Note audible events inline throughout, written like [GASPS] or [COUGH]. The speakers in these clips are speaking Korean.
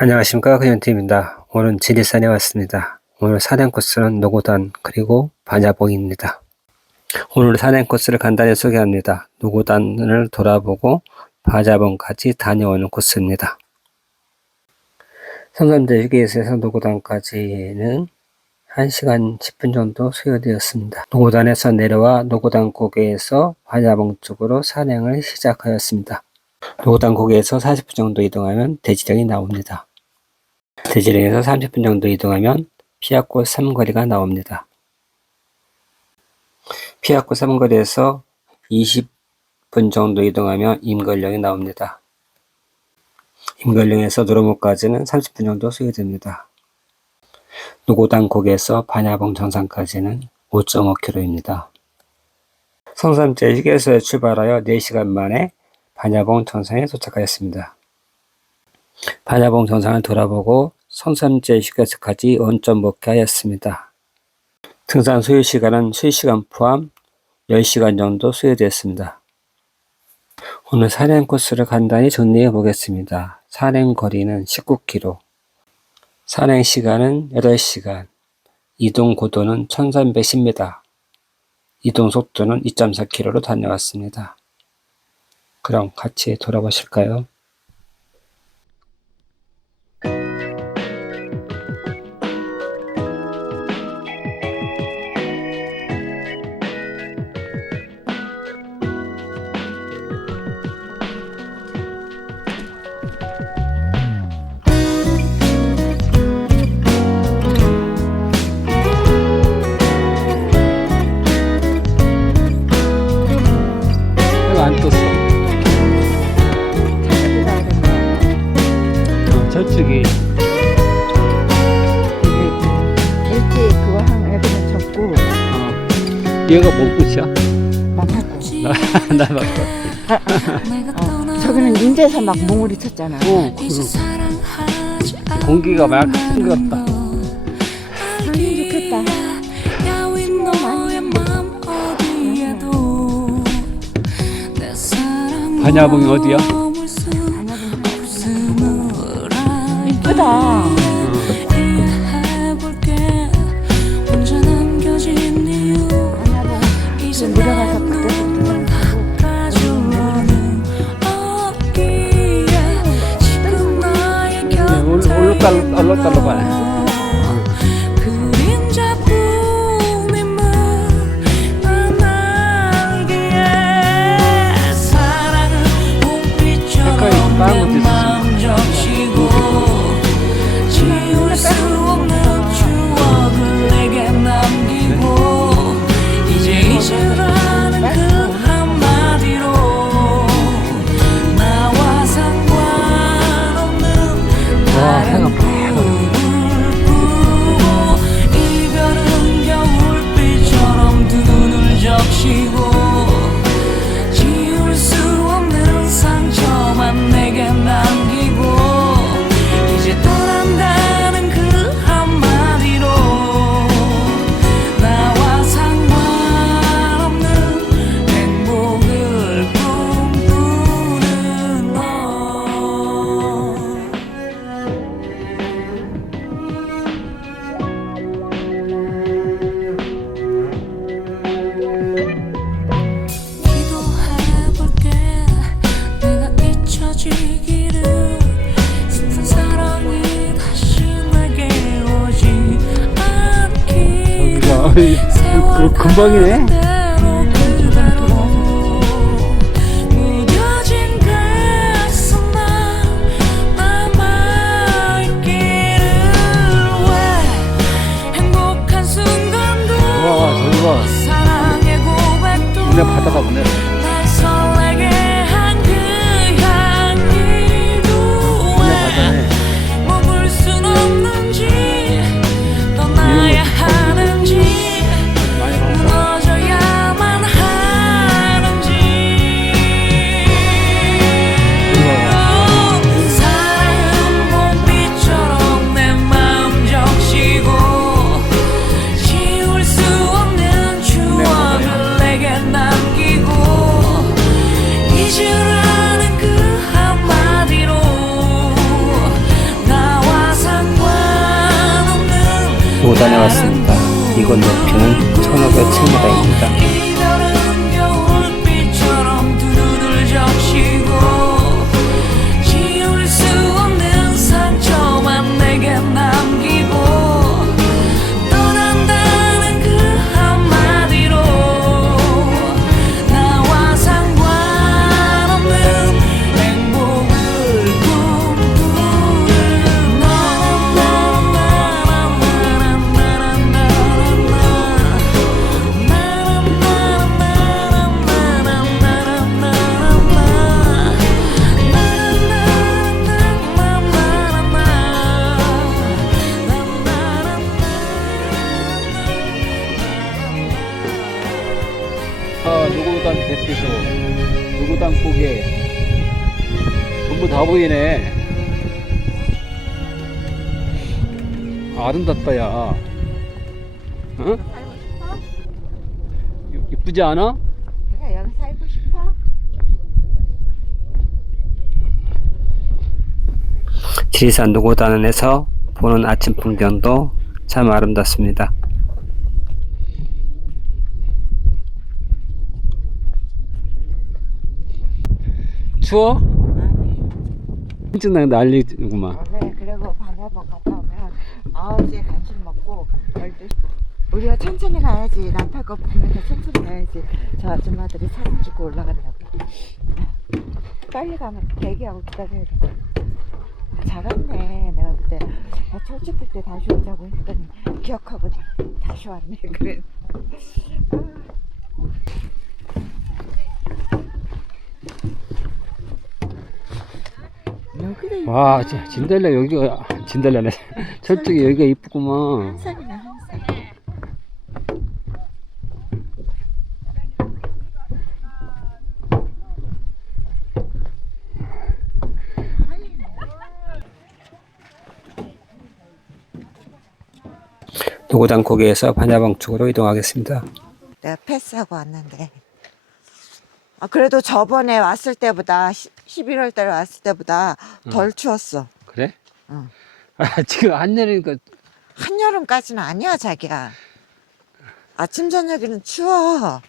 안녕하십니까 그현팀입니다. 오늘은 지리산에 왔습니다. 오늘 산행 코스는 노고단 그리고 반야봉입니다. 오늘 산행 코스를 간단히 소개합니다. 노고단을 돌아보고 반야봉까지 다녀오는 코스입니다. 성산대 휴게소에서 노고단까지는 1시간 10분 정도 소요되었습니다. 노고단에서 내려와 노고단 고개에서 반야봉 쪽으로 산행을 시작하였습니다. 노고단 고개에서 40분 정도 이동하면 대지령이 나옵니다. 대지령에서 30분 정도 이동하면 피아골 삼거리가 나옵니다. 피아골 삼거리에서 20분 정도 이동하면 임걸령이 나옵니다. 임걸령에서 노르목까지는 30분 정도 소요됩니다. 노고단 고개에서 반야봉 정상까지는 5.5km입니다. 성산제 휴게소에 출발하여 4시간 만에 반야봉 정상에 도착하였습니다. 반야봉 정상을 돌아보고 성산제 휴게소까지 원점 복귀하였습니다. 등산 소요 시간은 실시간 포함 10시간 정도 소요되었습니다. 오늘 산행 코스를 간단히 정리해 보겠습니다. 산행 거리는 19km, 산행 시간은 8시간, 이동 고도는 1310m, 이동 속도는 2.4km로 다녀왔습니다. 그럼 같이 돌아보실까요? 얘가 뭐 꽃이야? 막하고 나 맞다. 어, 저기는 인제서 막 몽울이 쳤잖아 오, 그 공기가 맑은 것 같다. 하긴 좋겠다 반야봉이 어디야? 이쁘다 올록달 그 금방이네. 이- 이쁘지 않아? 내가 여기 살고 싶어? 지리산 노고단에서 보는 아침 풍경도 참 아름답습니다. 추워? 아니 진짜 나 난리구만. 원래 그리고 밤에 한번 갔다 오면 9시에 간식 먹고 12시 우리가 천천히 가야지. 남편 거 보면서 천천히 가야지. 저 아줌마들이 사진 찍고 올라간다고 빨리 가면 대기하고 기다려야 돼. 잘았네. 내가 그때 아, 철쭉길 때 다시 오자고 했더니 기억하고 다- 다시 왔네 그래 와, 진- 진달래 여기가, 진달래네. 저쪽에 여기가 이쁘구만. 노고단 고개에서 반야봉 쪽으로 이동하겠습니다. 내가 패스하고 왔는데 아 그래도 저번에 왔을 때보다 11월 달에 왔을 때보다 덜 추웠어 그래? 응. 아, 지금 한여름이니까 한여름까지는 아니야 자기야 아침 저녁에는 추워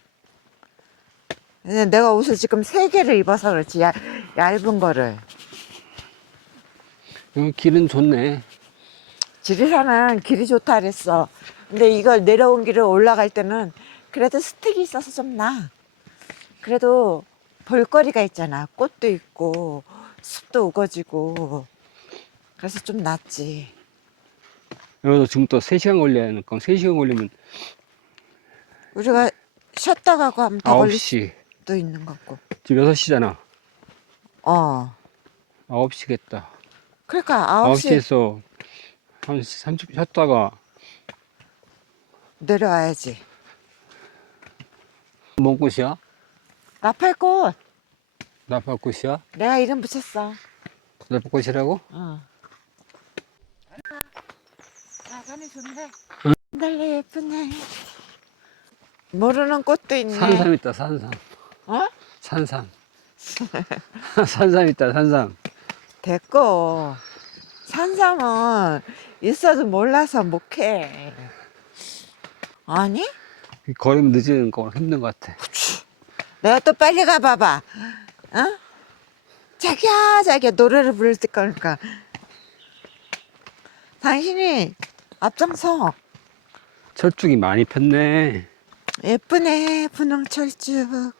근데 내가 옷을 지금 세 개를 입어서 그렇지 얇, 얇은 거를 여기 길은 좋네. 지리산은 길이 좋다 그랬어 근데 이걸 내려온 길을 올라갈 때는 그래도 스틱이 있어서 좀 나. 그래도 볼거리가 있잖아. 꽃도 있고 숲도 우거지고 그래서 좀 낫지. 여기도 지금 또 3시간 걸려야 하니까 3시간 걸리면 우리가 쉬었다 가고 하면 더 걸릴 9시. 수도 있는 것 같고. 지금 6시잖아. 어. 9시겠다. 그러니까 9시 9시에서 한 30분 쉬었다가 내려와야지. 뭔 꽃이야? 나팔꽃 나팔꽃이야? 내가 이름 붙였어. 나팔꽃이라고? 어. 나간이 좋네. 달래 예쁘네. 모르는 꽃도 있네. 산삼 있다, 산삼. 어? 산삼. [LAUGHS] 산삼 있다, 산삼. 됐고 산삼은 있어도 몰라서 못해 아니? 걸으면 늦은 거 힘든 것 같아. 내가 또 빨리 가봐봐 어? 자기야 자기야 노래를 부를 때 거니까 당신이 앞장서 철쭉이 많이 폈네. 예쁘네 분홍 철쭉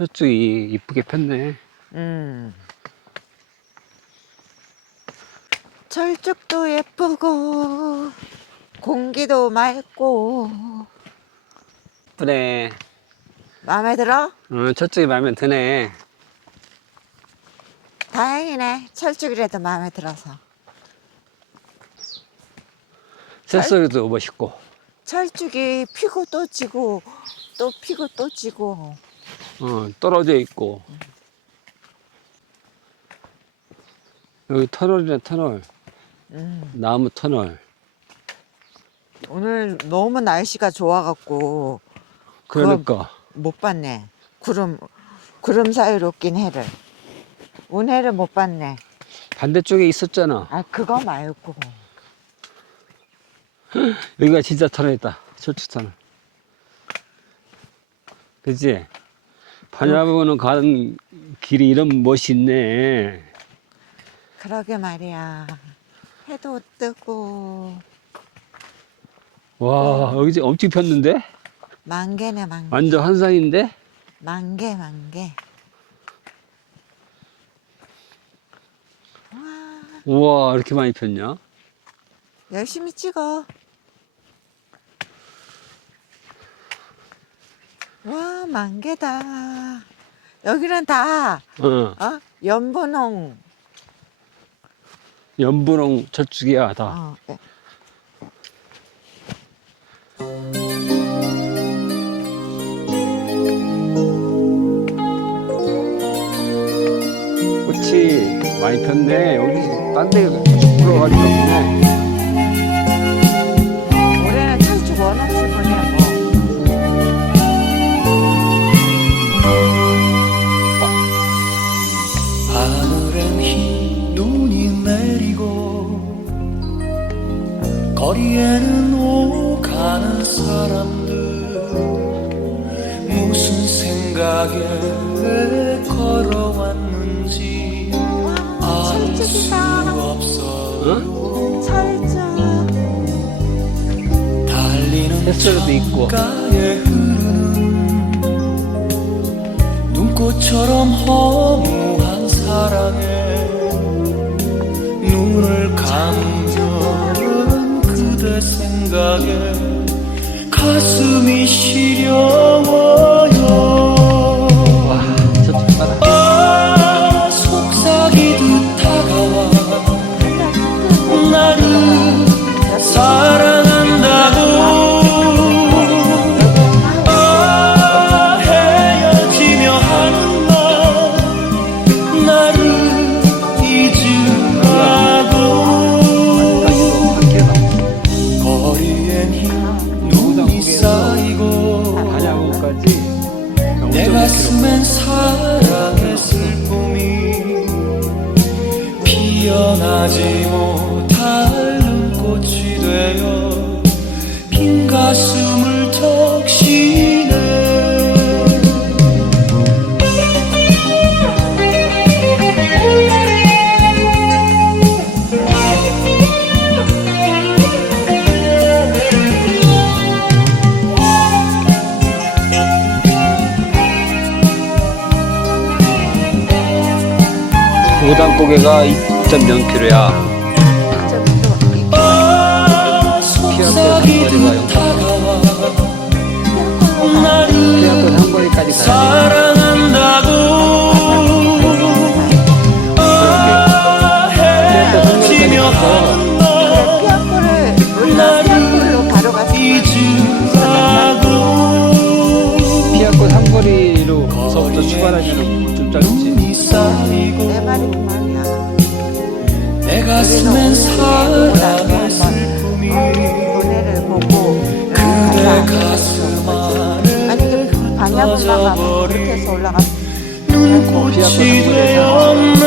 철쭉이 이쁘게 폈네. 음. 철쭉도 예쁘고 공기도 맑고 그래. 마음에 들어? 어, 철쭉이 마음에 드네. 다행이네 철쭉이라도 마음에 들어서 새소리도 멋있고. 철쭉이 피고 또 지고 또 피고 또 지고 어, 떨어져 있고. 여기 터널이네, 터널. 음. 나무 터널. 오늘 너무 날씨가 좋아갖고 그러니까. 못 봤네 구름 구름 사이로 낀 해를 운해를 못 봤네 반대쪽에 있었잖아. 아 그거 말고 [GASPS] 여기가 진짜 터널이다. 철쭉 터널. 그치? 반야부는 가는 길이 이런 멋이 있네. 그러게 말이야. 해도 뜨고 와, 여기 지금 엄청 폈는데? 만개네 만개. 완전 환상인데? 만개 만개. 와 우와, 이렇게 많이 폈냐? 열심히 찍어. 와 만개다. 여기는 다 어, 어? 연분홍. 연분홍 철쭉이야, 다. 어, 예. 꽃이 많이 폈네. 여기 딴데 풀어가지고 없네. 거리에는 오가는 사람들 무슨 생각에 걸어왔는지 알 수 없어 어? 철쭉. 달리는 햇살도 있고. 눈꽃처럼 허무한 사랑에 눈을 그대 생각에 가슴이 시려워 피어나지 못할 눈꽃이 되어 빈 가슴을 적시네. 고단고개가 2.0km야. 아 속삭이듯 다가와 나를 피아코 상거리까지 가야 돼. 내 가슴엔 사랑의 슬픔이 노래를 보고 그대. 가슴 안에 만약에 반야분마가 그렇게 해서 올라가 눈꽃이 되었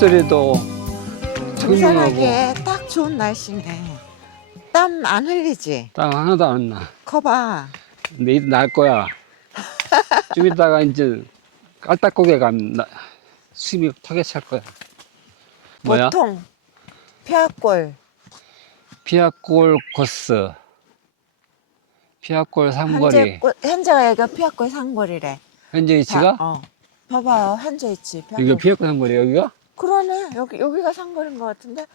새소리도 등산하기에 딱 좋은 날씨네 땀 안 흘리지 땀 하나도 안 나. 커봐 내일 날 거야. [LAUGHS] 좀 이따가 이제 깔딱고개 가면 나, 숨이 턱에 찰 거야. 뭐야? 보통 피아골 피아골 코스. 피아골 삼거리. 꽃- 현재가 여기가 피아골 상골이래 현재 위치가? 다- 어. 봐봐요 현재 위치 피아골 여기가 피아골 삼거리 여기가? 그러네 여기 여기가 상거리인 것 같은데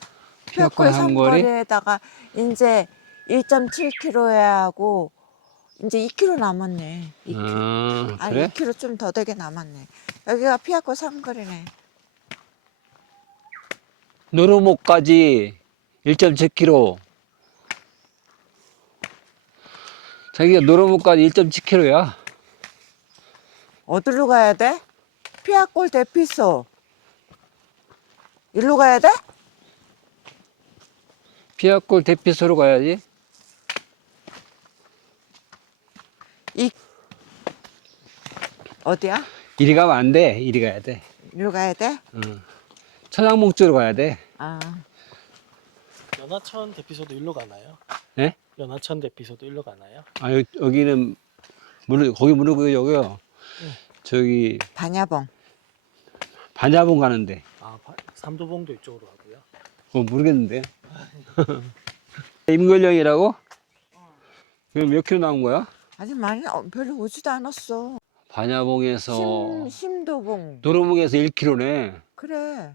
상거리? 상거리에다가 이제 1.7km에 하고 이제 2km 남았네 2km. 아, 아니 그래? 2km 좀 더 되게 남았네 여기가 피아골 상거리네 노르목까지 1.7km. 자기가 노르목까지 1.7km야. 어디로 가야 돼? 피아골 대피소. 일로 가야 돼? 피아골 대피소로 가야지. 이 어디야? 이리 가면 안 돼. 이리 가야 돼. 일로 가야 돼? 응. 천양목 쪽으로 가야 돼. 아, 연하천 대피소도 일로 가나요? 예? 연하천 대피소도 일로 가나요? 아, 여기, 여기는, 물론, 거기 물어보고 여기요. 저기, 반야봉. 반야봉 가는데. 아 바- 삼도봉도 이쪽으로 가고요. 어, 모르겠는데. [LAUGHS] 임걸령이라고? 그럼 몇 킬로 나온 거야? 아직 많이 어, 별로 오지도 않았어. 반야봉에서, 심 심도봉. 노르목에서 1km네. 그래.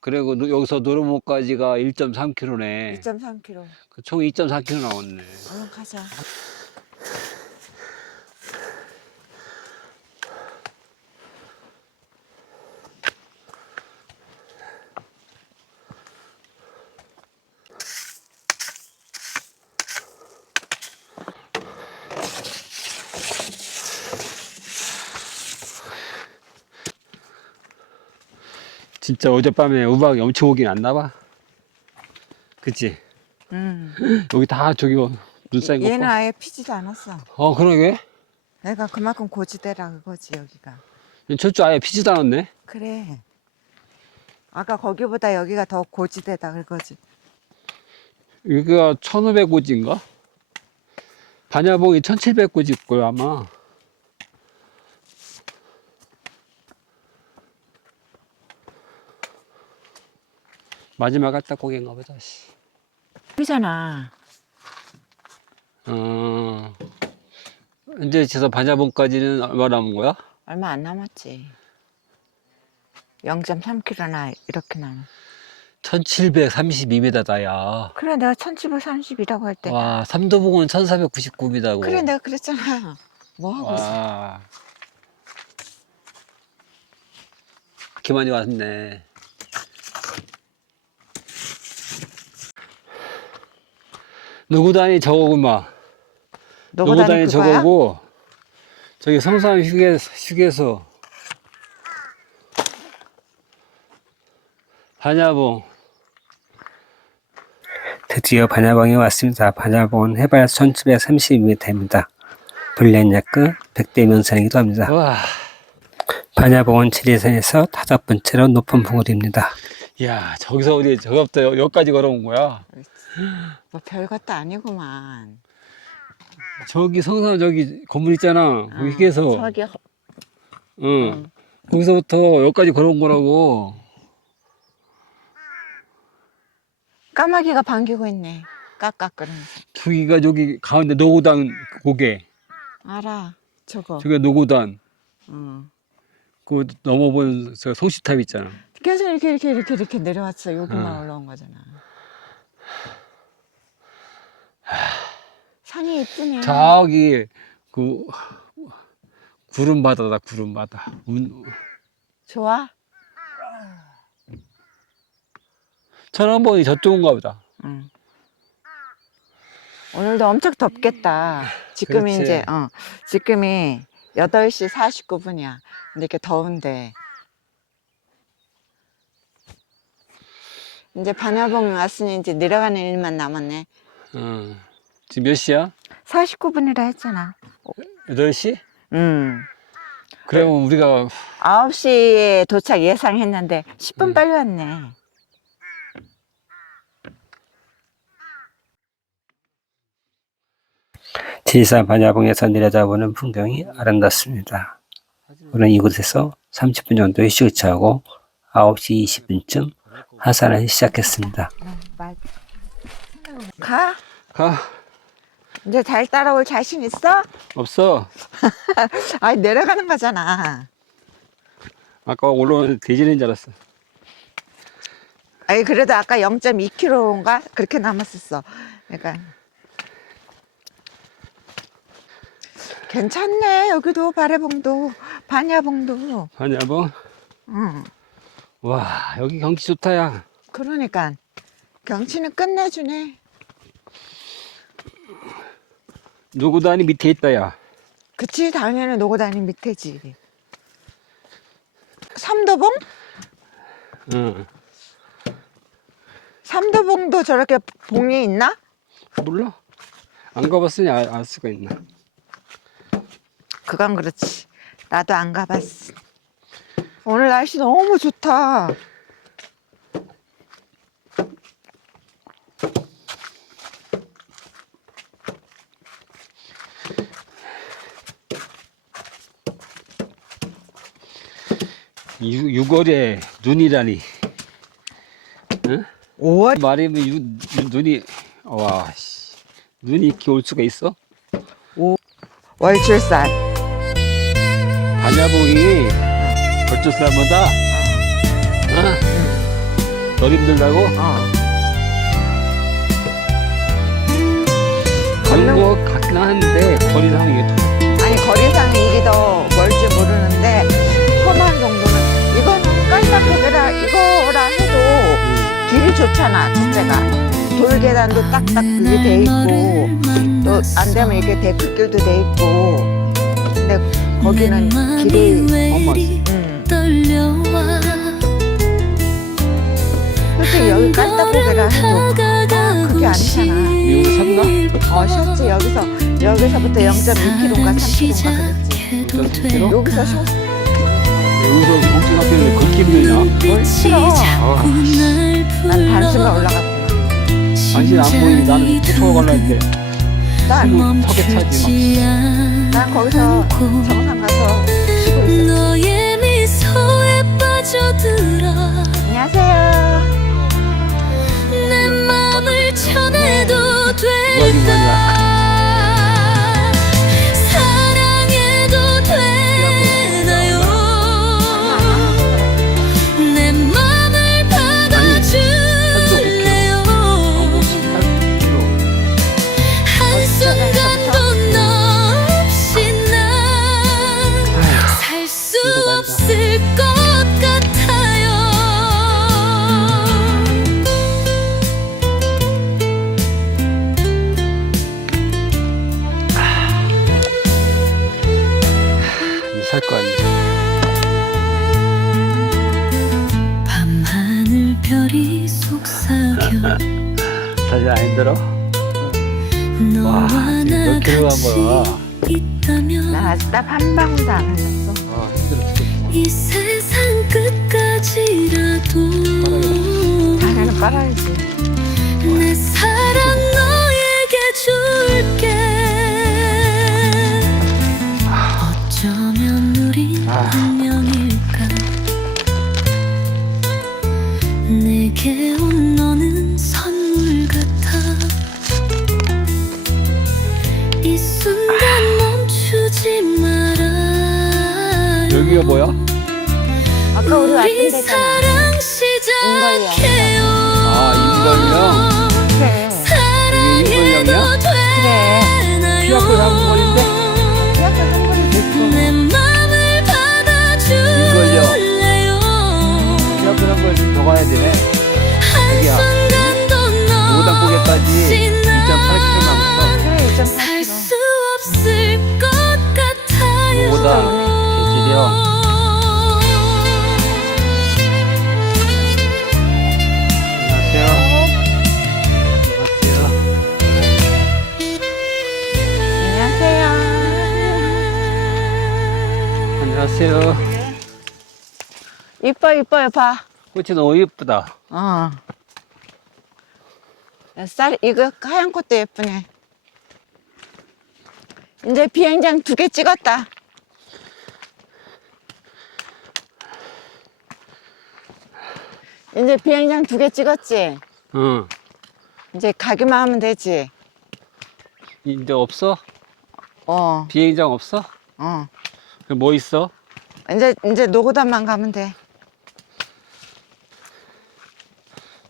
그리고 노- 여기서 노르목까지가 1.3km네. 2.3km. 총 2.4km 나왔네. 얼른 가자. 진짜 어젯밤에 우박이 엄청 오긴 왔나 봐. 그치? 음. 여기 다 저기 눈 쌓인 거 얘는 봐. 아예 피지도 않았어. 어, 그러게. 내가 그만큼 고지대라 그거지 여기가. 철주 아예 피지도 않았네. 그래. 아까 거기보다 여기가 더 고지대다 그거지. 여기가 1500고지인가? 반야봉이 1700고지 거야, 아마. 마지막 깔딱고개인가 보다, 씨. 여기잖아. 어, 이제 저서 반야봉까지는 얼마 남은 거야? 얼마 안 남았지. 0.3km나 이렇게 남아. 1732m다, 야. 그래 내가 1730이라고 할 때. 와, 삼도봉은 1499m고. 그래 내가 그랬잖아. 뭐 하고 있어? 와. 많이 왔네. 노구단이 저거구만. 노구단이 그거야? 저거고, 저기 성산 휴게, 휴게소. 반야봉. 드디어 반야봉에 왔습니다. 반야봉은 해발 1732m입니다. 불량약근 100대 면산이기도 합니다. 와, 반야봉은 지리산에서 다섯 번째로 높은 봉우리입니다. 야, 저기서 어디, 저기부터 여- 여기까지 걸어온 거야. 뭐 별것도 아니구만. 저기 성산 저기 건물 있잖아. 거기 어, 휴게소. 저기 허- 응. 거기서부터 여기까지 걸어온 거라고. 까마귀가 반기고 있네. 깍깍거리면서. 저기가 저기 가운데 노고단 고개. 알아. 저거. 저기가 노고단. 어. 그 넘어본 저 송시탑 있잖아. 계속 이렇게 이렇게 이렇게 이렇게 내려왔어. 여기만 어. 올라온 거잖아. 산이 이쁘네. 저기 그 구름 바다다 구름 바다. 운- 좋아? 천안봉이 저쪽인가 보다. 응. 오늘도 엄청 덥겠다. 지금이 그렇지. 이제 어 지금이 8시 49분이야. 근데 이렇게 더운데. 이제 반야봉 왔으니 이제 내려가는 일만 남았네. 어. 지금 몇 시야? 49분이라 했잖아. 8시? 음. 그러면 우리가 9시에 도착 예상했는데 10분 음. 빨리 왔네. 지리산 반야봉에서 내려다보는 풍경이 아름답습니다. 우리는 이곳에서 30분 정도 휴식을 취하고 9시 20분쯤 하산을 시작했습니다. 말. 가? 가 이제 잘 따라올 자신 있어? 없어. [LAUGHS] 아니 내려가는 거잖아. 아까 올라오는 대진인 줄 알았어. 아니 그래도 아까 0.2km인가 그렇게 남았었어. 그러니까 괜찮네 여기도 바래봉도 반야봉도. 반야봉? 응. 와, 여기 경치 좋다, 야. 그러니까 경치는 끝내주네. 노고단이 밑에 있다, 야. 그치 당연히 노고다니 밑에지. 삼도봉? 응. 삼도봉도 저렇게 봉이 있나? 몰라? 안 가봤으니 알, 알 수가 있나? 그건 그렇지. 나도 안 가봤어. 오늘 날씨 너무 좋다. 유, 6월에 눈이라니. 응? 5월? 말이면 유, 유- 눈이, 와, 씨. 눈이 이렇게 올 수가 있어? 월출산. 반야봉이 어쩔 사람마다, 어? 덜 힘들다고? 어. 가는 거 같긴 하는데, 거리상이 이게 아니 거리상이 이게 더 멀지 모르는데 고개라 이거라 해도 길이 좋잖아 첫째가. 돌계단도 딱딱 그게 돼 있고 또 안 되면 이렇게 데크길도 돼 있고. 근데 거기는 길이 어머. 음, 솔직히 여기 깔딱고개라 해도 아, 그게 아니잖아. 여기 샀나? 어 쉬었지 여기서 여기서부터 0.2km인가 3km인가 그랬지. 여기서 쉬었어 여기서 목줄 앞에 걷기 힘들냐? 뭘 싫어 아, 난 단숨에 올라갔구나. 당신 안 보이니 나는 태워 갈라 했는데, 난, 턱에 차지 난 거기서 정상 가서 쉬고 있어. 안녕하세요. 내 맘을 전해도 될까 운명일까? 내게 온 너는 선물 같아. 이 순간 멈추지 말아요 여기가 뭐야? 아까 우리 왔던 우리 데잖아. 사랑 시작해요. 아, 그래. 이게 인걸령이야? 사랑해도 피 아프고 나온 거리인데? 대 가야 되네. 너 노고단 고개까지 없이 2.8km 남았어. 그래 살 2.8km 수 없을 것 같아요 노고단 개질이요. 안녕하세요. 안녕하세요. 이뻐 이뻐요 봐 꽃이 너무 예쁘다. 어. 야, 쌀 이거 하얀 꽃도 예쁘네. 이제 비행장 두 개 찍었다. 이제 비행장 두 개 찍었지. 응. 이제 가기만 하면 되지. 이제 없어? 어, 비행장 없어? 어. 그럼 뭐 있어? 이제 이제 노고단만 가면 돼.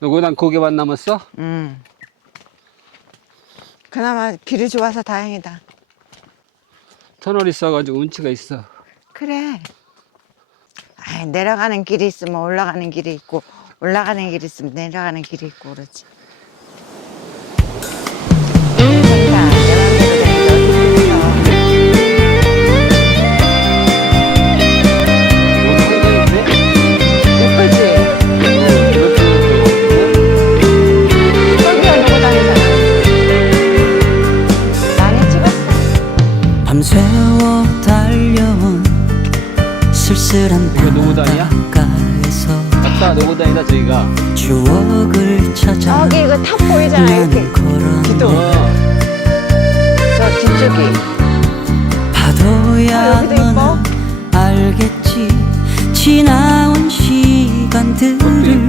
노고단 고개만 남았어? 음. 그나마 길이 좋아서 다행이다. 터널 있어가지고 운치가 있어. 그래. 아, 내려가는 길이 있으면 올라가는 길이 있고 올라가는 길이 있으면 내려가는 길이 있고 그러지. 아까 노고 다니다 저희가. 추억을 찾아 저기 이거 탑 보이잖아 이렇게 기둥 어. 저 뒤쪽이 파도야 아, 여기도 이뻐? 너는 알겠지 지나온 시간들을.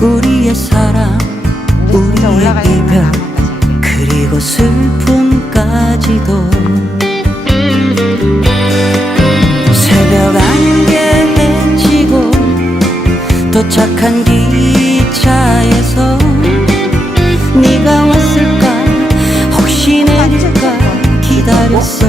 우리의 사랑 우리의 이별 그리고 슬픔까지도 도착한 기차에서 네가 왔을까? 혹시 내릴까? 기다렸어